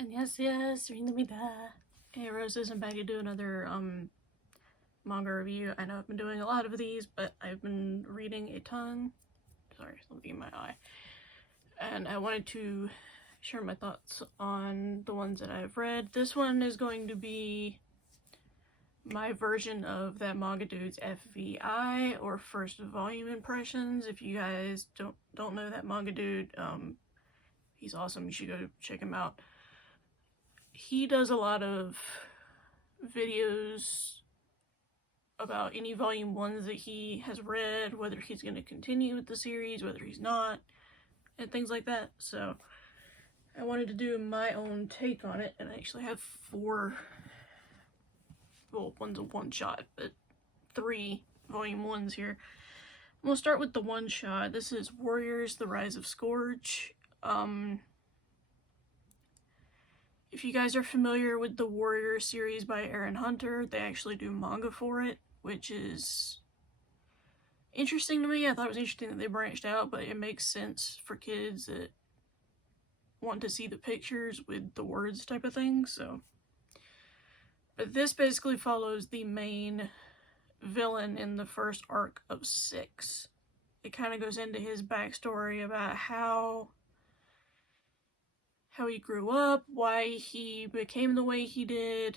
안녕하세요. Hey Roses, I'm back to do another manga review. I know I've been doing a lot of these, but I've been reading a ton. Sorry, something in my eye. And I wanted to share my thoughts on the ones that I've read. This one is going to be my version of that manga dude's FVI, or first volume impressions. If you guys don't know that manga dude, he's awesome. You should go check him out. He does a lot of videos about any volume ones that he has read, whether he's going to continue with the series, whether he's not, and things like that. So I wanted to do my own take on it, and I actually have four, well, one's a one-shot, but 3 volume ones here. I'm going to start with the one-shot. This is Warriors, The Rise of Scourge. If you guys are familiar with the Warrior series by Aaron Hunter, they actually do manga for it, which is interesting to me. I thought it was interesting that they branched out, but it makes sense for kids that want to see the pictures with the words type of thing, so. But this basically follows the main villain in the first arc of 6. It kind of goes into his backstory about how he grew up, why he became the way he did,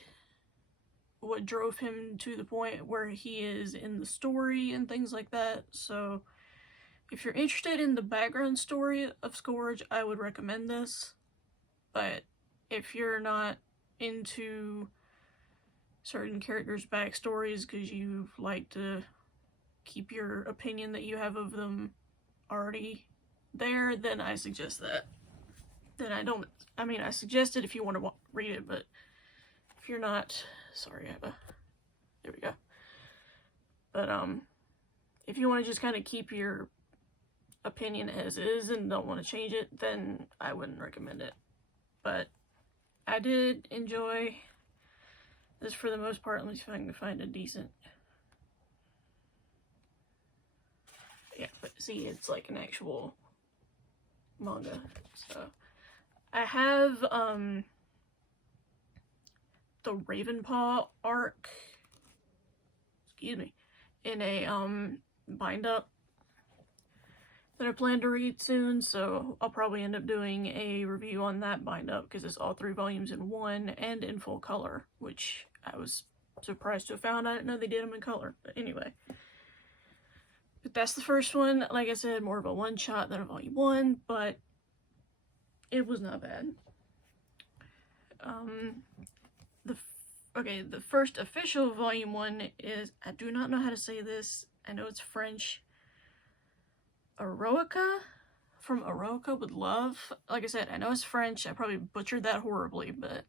what drove him to the point where he is in the story, and things like that. So if you're interested in the background story of Scourge, I would recommend this. But if you're not into certain characters' backstories because you like to keep your opinion that you have of them already there, then I suggest that. I suggest it if you want to read it, but if you're not, sorry, there we go. But, if you want to just kind of keep your opinion as is and don't want to change it, then I wouldn't recommend it. But I did enjoy this for the most part. Let me see if I can find a decent, yeah, but see, it's like an actual manga, so. I have, the Ravenpaw arc, excuse me, in a, bind-up that I plan to read soon, so I'll probably end up doing a review on that bind-up, because it's all 3 volumes in one, and in full color, which I was surprised to have found. I didn't know they did them in color, but anyway. But that's the first one. Like I said, more of a one-shot than a volume 1, but it was not bad. The first official volume 1 is, I do not know how to say this, I know it's French, Eroica? From Eroica with Love? Like I said, I know it's French, I probably butchered that horribly, but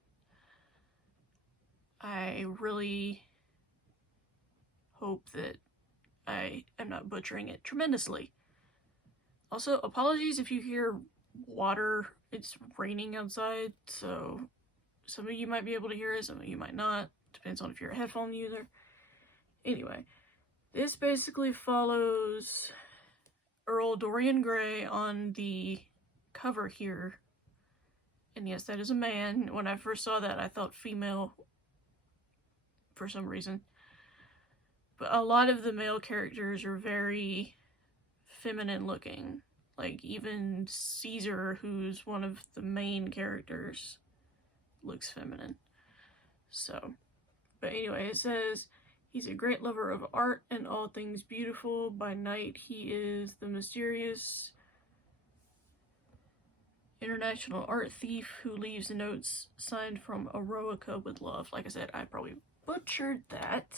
I really hope that I am not butchering it tremendously. Also, apologies if you hear water. It's raining outside, so some of you might be able to hear it, some of you might not. Depends on if you're a headphone user. Anyway, this basically follows Earl Dorian Gray on the cover here. And yes, that is a man. When I first saw that, I thought female for some reason. But a lot of the male characters are very feminine looking. Like, even Caesar, who's one of the main characters, looks feminine. So, but anyway, it says, he's a great lover of art and all things beautiful. By night, he is the mysterious international art thief who leaves notes signed from Eroica with love. Like I said, I probably butchered that,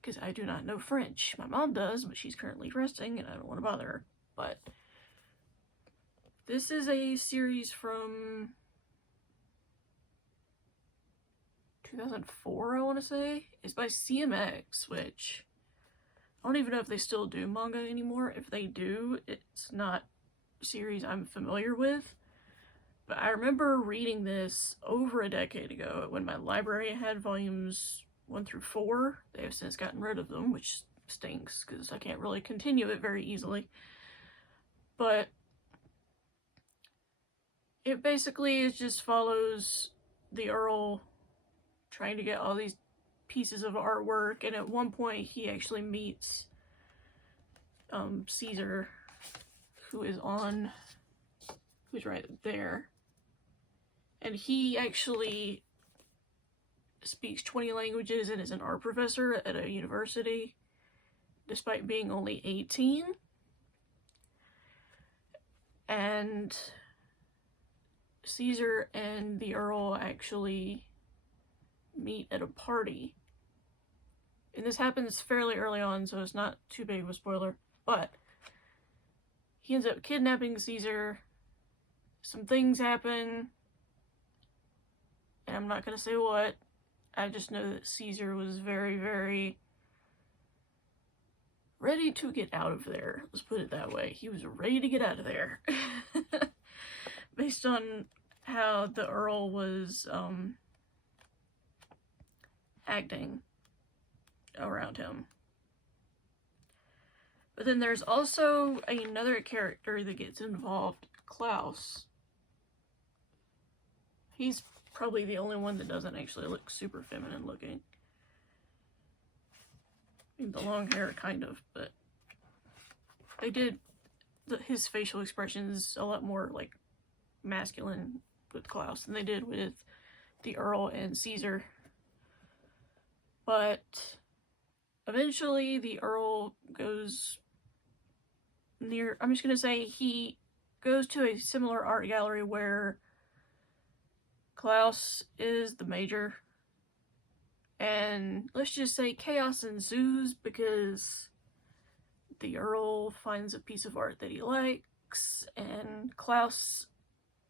because I do not know French. My mom does, but she's currently resting, and I don't want to bother her. But this is a series from 2004, I want to say. It's by CMX, which I don't even know if they still do manga anymore. If they do, it's not a series I'm familiar with. But I remember reading this over a decade ago when my library had volumes 1 through 4. They have since gotten rid of them, which stinks because I can't really continue it very easily. But it basically just follows the Earl trying to get all these pieces of artwork, and at one point he actually meets Caesar, who's right there, and he actually speaks 20 languages and is an art professor at a university, despite being only 18. And Caesar and the Earl actually meet at a party. And this happens fairly early on, so it's not too big of a spoiler. But he ends up kidnapping Caesar. Some things happen. And I'm not going to say what. I just know that Caesar was very, very ready to get out of there. Let's put it that way. He was ready to get out of there. Based on how the Earl was acting around him. But then there's also another character that gets involved, Klaus. He's probably the only one that doesn't actually look super feminine looking. I mean, the long hair, kind of, but they did his facial expressions a lot more like masculine with Klaus than they did with the Earl and Caesar. But eventually the Earl goes near, I'm just gonna say he goes to a similar art gallery where Klaus is the major, and let's just say chaos ensues because the Earl finds a piece of art that he likes, and Klaus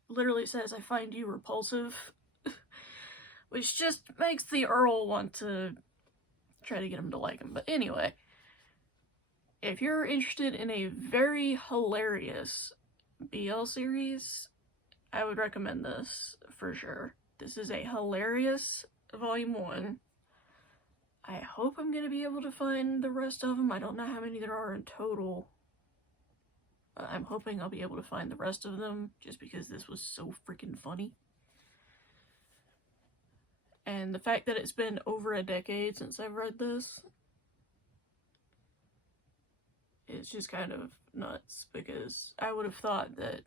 literally says, "I find you repulsive," which just makes the Earl want to try to get him to like him. But anyway, if you're interested in a very hilarious BL series, I would recommend this for sure. This is a hilarious volume 1. I hope I'm going to be able to find the rest of them. I don't know how many there are in total. I'm hoping I'll be able to find the rest of them just because this was so freaking funny. And the fact that it's been over a decade since I've read this, it's just kind of nuts because I would have thought that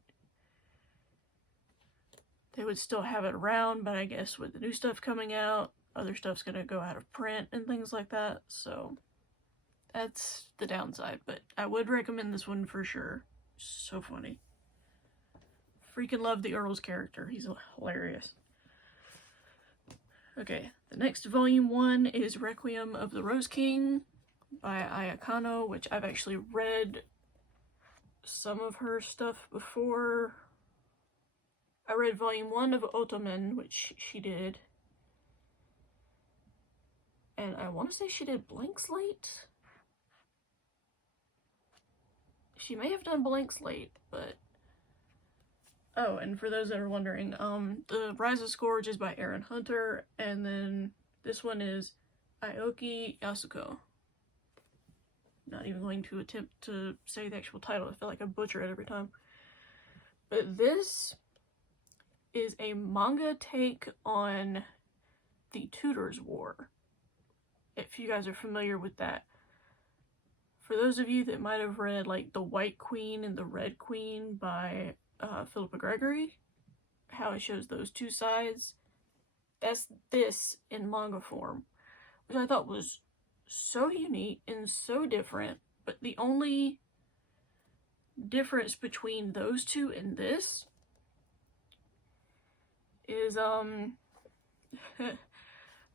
they would still have it around, but I guess with the new stuff coming out, other stuff's gonna go out of print and things like that, so that's the downside. But I would recommend this one for sure. So funny. Freaking love the Earl's character. He's hilarious. Okay, the next volume 1 is Requiem of the Rose King by Aya Kano, which I've actually read some of her stuff before. I read volume 1 of Ottoman, which she did. And I want to say she did Blank Slate. She may have done Blank Slate, but... Oh, and for those that are wondering, the Rise of Scourge is by Aaron Hunter, and then this one is Aoki Yasuko. Not even going to attempt to say the actual title. I feel like I butcher it every time. But this is a manga take on the Tudors War, if you guys are familiar with that. For those of you that might have read like The White Queen and The Red Queen by Philippa Gregory, how it shows those two sides, that's this in manga form, which I thought was so unique and so different. But the only difference between those two and this is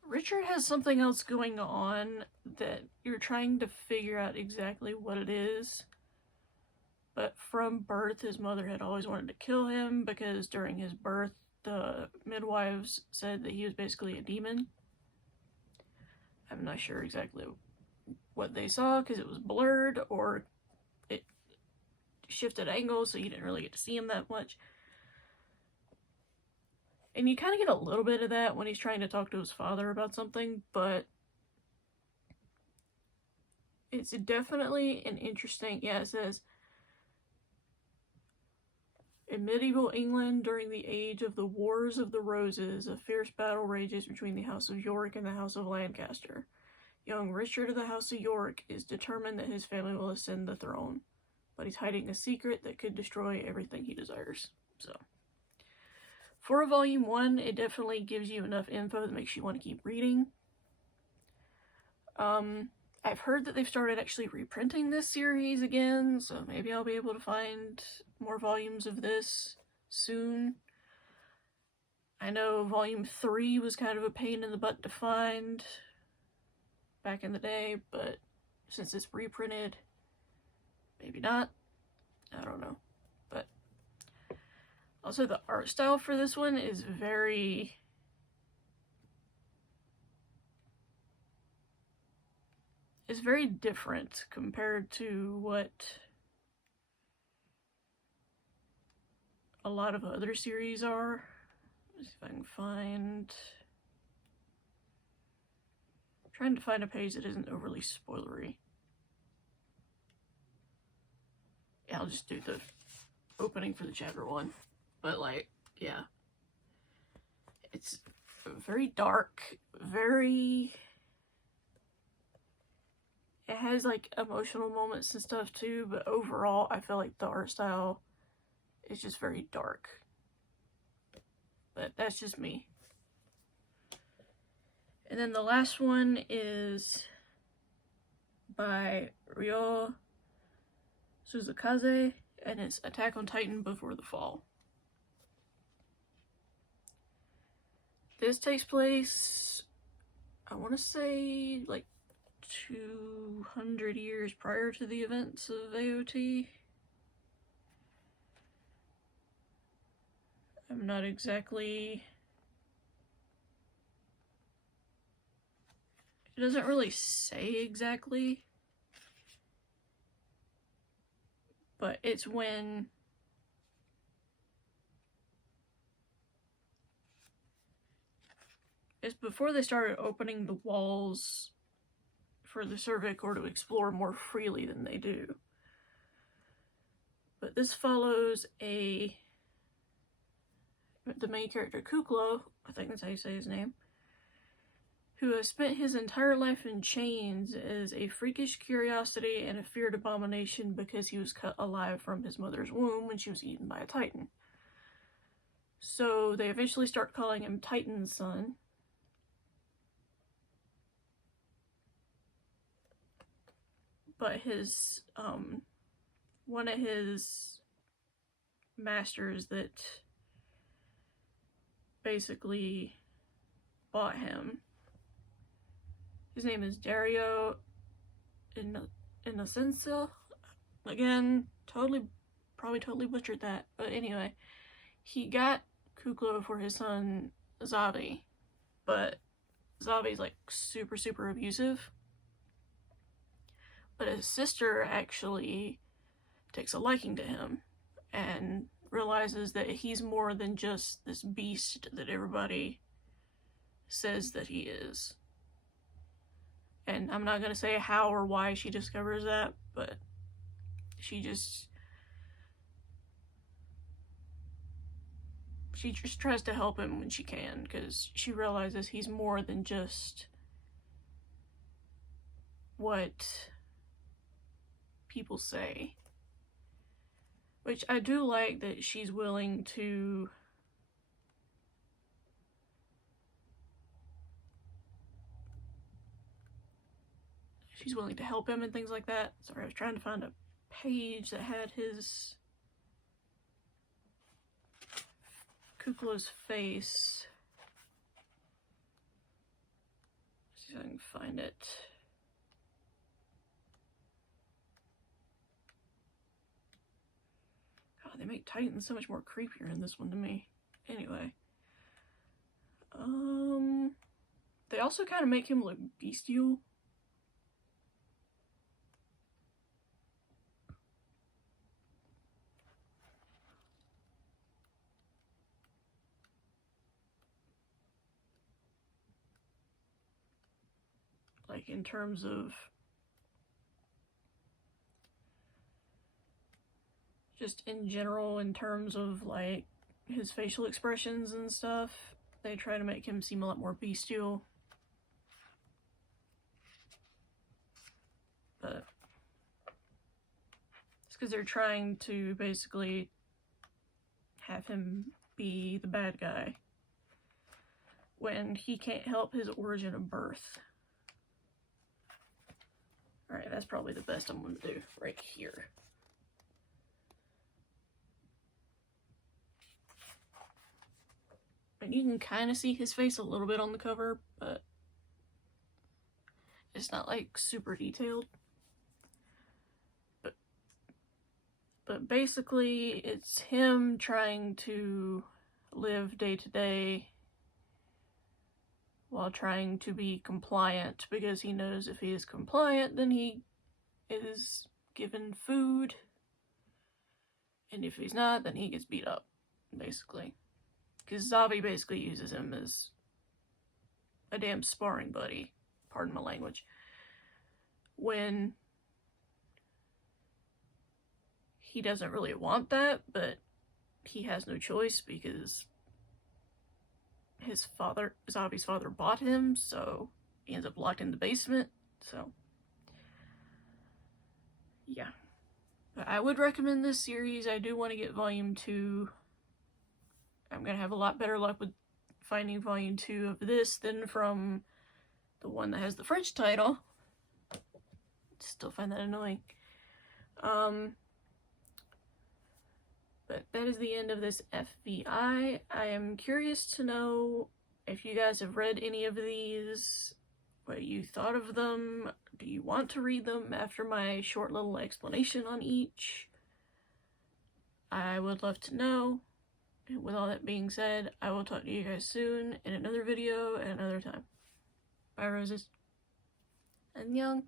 Richard has something else going on that you're trying to figure out exactly what it is. But from birth, his mother had always wanted to kill him because during his birth, the midwives said that he was basically a demon. I'm not sure exactly what they saw because it was blurred or it shifted angles, so you didn't really get to see him that much. And you kind of get a little bit of that when he's trying to talk to his father about something, but it's definitely an interesting, yeah, it says, In medieval England, during the age of the Wars of the Roses, a fierce battle rages between the House of York and the House of Lancaster. Young Richard of the House of York is determined that his family will ascend the throne, but he's hiding a secret that could destroy everything he desires. So, for a volume 1, it definitely gives you enough info that makes you want to keep reading. I've heard that they've started actually reprinting this series again, so maybe I'll be able to find more volumes of this soon. I know volume 3 was kind of a pain in the butt to find back in the day, but since it's reprinted, maybe not. I don't know. But also the art style for this one is very... it's very different compared to what a lot of other series are. Let's see if I can find... I'm trying to find a page that isn't overly spoilery. Yeah, I'll just do the opening for the chapter 1. But like, yeah. It's very dark, very... it has like emotional moments and stuff too, but overall I feel like the art style is just very dark. But that's just me. And then the last one is by Ryo Suzukaze, and it's Attack on Titan Before the Fall. This takes place, I want to say, like 200 years prior to the events of AOT. I'm not exactly... it doesn't really say exactly, but it's when it's before they started opening the walls for the Survey Corps to explore more freely than they do. But this follows the main character, Kuklo, I think that's how you say his name, who has spent his entire life in chains as a freakish curiosity and a feared abomination because he was cut alive from his mother's womb when she was eaten by a Titan. So they eventually start calling him Titan's son. But his, one of his masters that basically bought him, his name is Dario Innocencio. Again, probably totally butchered that. But anyway, he got Kuklo for his son Zabi, but Zabi's like super, super abusive. But his sister actually takes a liking to him and realizes that he's more than just this beast that everybody says that he is. And I'm not going to say how or why she discovers that, but she just tries to help him when she can, because she realizes he's more than just what people say. Which I do like that she's willing to help him and things like that. Sorry, I was trying to find a page that had his Kuklo's face. Let's see if I can find it. God, they make Titans so much more creepier in this one to me. Anyway. They also kind of make him look bestial. Like in terms of just in general, in terms of like his facial expressions and stuff, they try to make him seem a lot more bestial. But it's because they're trying to basically have him be the bad guy when he can't help his origin of birth. Alright, that's probably the best I'm going to do right here. And you can kind of see his face a little bit on the cover, but it's not like super detailed. But basically, it's him trying to live day to day while trying to be compliant, because he knows if he is compliant, then he is given food, and if he's not, then he gets beat up, basically. Because Zavi basically uses him as a damn sparring buddy, pardon my language, when he doesn't really want that, but he has no choice because his father, Zavi's father, bought him, so he ends up locked in the basement, so yeah. But I would recommend this series. I do want to get volume 2. I'm gonna have a lot better luck with finding volume 2 of this than from the one that has the French title. Still find that annoying. But that is the end of this FVI. I am curious to know if you guys have read any of these, what you thought of them. Do you want to read them after my short little explanation on each? I would love to know. And with all that being said, I will talk to you guys soon in another video at another time. Bye, roses. Annyeong.